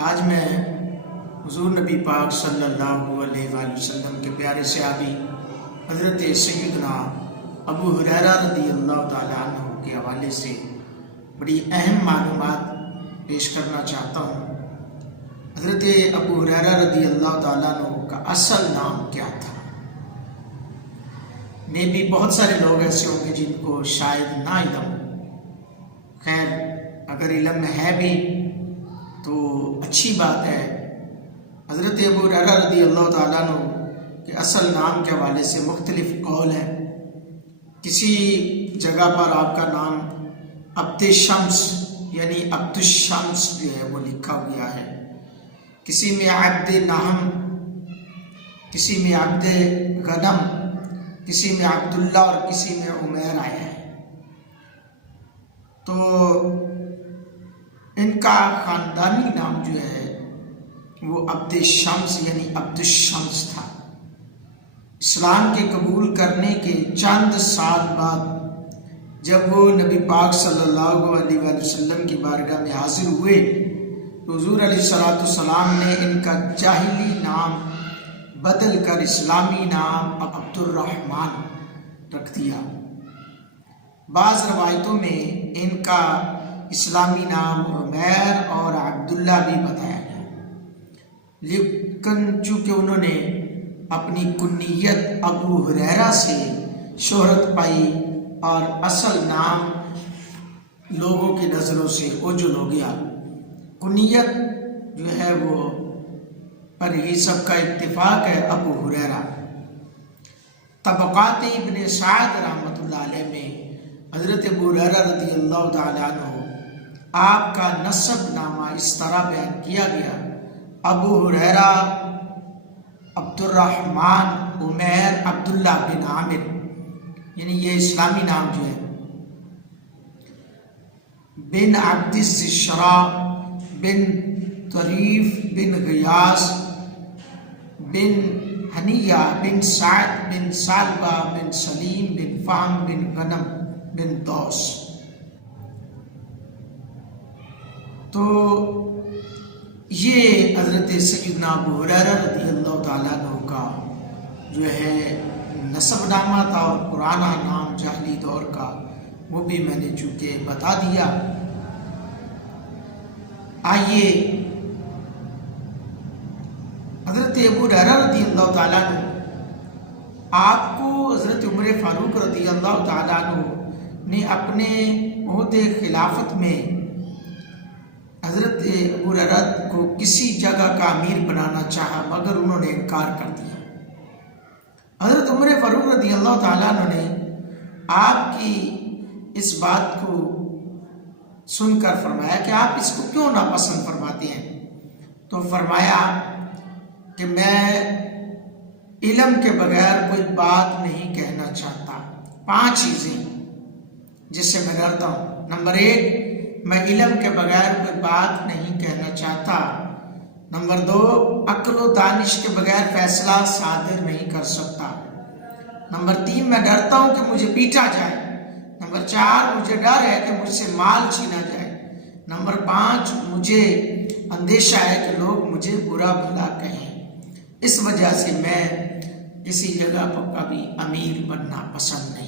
آج میں حضور نبی پاک صلی اللہ علیہ وآلہ وسلم کے پیارے صحابی حضرت سیدنا ابو ہریرہ رضی اللہ تعالیٰ عنہ کے حوالے سے بڑی اہم معلومات پیش کرنا چاہتا ہوں۔ حضرت ابو ہریرہ رضی اللہ تعالیٰ عنہ کا اصل نام کیا تھا؟ میں بھی بہت سارے لوگ ایسے ہوں گے جن کو شاید نہ علم ہو۔ خیر، اگر علم میں ہے بھی تو اچھی بات ہے۔ حضرت ابو ہریرہ رضی اللہ تعالیٰ عنہ کے اصل نام کے حوالے سے مختلف قول ہیں۔ کسی جگہ پر آپ کا نام عبد شمس یعنی عبد الشمس جو ہے وہ لکھا گیا ہے، کسی میں عبد نہم، کسی میں عبد غنم، کسی میں عبداللہ اور کسی میں عمیر آیا ہے۔ تو ان کا خاندانی نام جو ہے وہ عبد شمس یعنی عبد الشمس تھا۔ اسلام کے قبول کرنے کے چند سال بعد جب وہ نبی پاک صلی اللہ علیہ وآلہ وسلم کی بارگاہ میں حاضر ہوئے تو حضور علیہ الصلوۃ والسلام نے ان کا جاہلی نام بدل کر اسلامی نام عبد الرحمن رکھ دیا۔ بعض روایتوں میں ان کا اسلامی نام عمیر اور عبداللہ بھی بتایا گیا، لیکن چونکہ انہوں نے اپنی کنیت ابو ہریرہ سے شہرت پائی اور اصل نام لوگوں کی نظروں سے اوجھل ہو گیا، کنیت جو ہے وہ پر ہی سب کا اتفاق ہے ابو ہریرہ۔ طبقات ابن سعد رحمۃ اللہ علیہ میں حضرت ابو ہریرہ رضی اللہ تعالیٰ عنہ آپ کا نسب نامہ اس طرح بیان کیا گیا: ابو ہریرہ عبد الرحمن عمیر عبداللہ بن عامر، یعنی یہ اسلامی نام جو ہے، بن عبد الشرا بن طریف بن غیاث بن حنیہ بن سعد بن سالبہ بن سلیم بن فہم بن غنم بن دوس۔ تو یہ حضرت سیدنا ابو ہریرہ رضی اللہ تعالیٰ عنہ کا جو ہے نسب نامہ تھا، اور پرانا نام جاہلی دور کا وہ بھی میں نے چونکہ بتا دیا۔ آئیے حضرت ابو ہریرہ رضی اللہ تعالیٰ عنہ آپ کو حضرت عمر فاروق رضی اللہ تعالیٰ عنہ نے اپنے عہد خلافت میں حضرت ابو ہریرہ کو کسی جگہ کا امیر بنانا چاہا، مگر انہوں نے انکار کر دیا۔ حضرت عمر فاروق رضی اللہ تعالیٰ عنہ نے آپ کی اس بات کو سن کر فرمایا کہ آپ اس کو کیوں ناپسند فرماتے ہیں؟ تو فرمایا کہ میں علم کے بغیر کوئی بات نہیں کہنا چاہتا۔ 5 چیزیں جس سے میں ڈرتا ہوں: نمبر 1، میں علم کے بغیر کوئی بات نہیں کہنا چاہتا۔ نمبر 2، عقل و دانش کے بغیر فیصلہ صادر نہیں کر سکتا۔ نمبر 3، میں ڈرتا ہوں کہ مجھے پیٹا جائے۔ نمبر 4، مجھے ڈر ہے کہ مجھ سے مال چھینا جائے۔ نمبر 5، مجھے اندیشہ ہے کہ لوگ مجھے برا بھلا کہیں۔ اس وجہ سے میں کسی جگہ پر کبھی امیر بننا پسند نہیں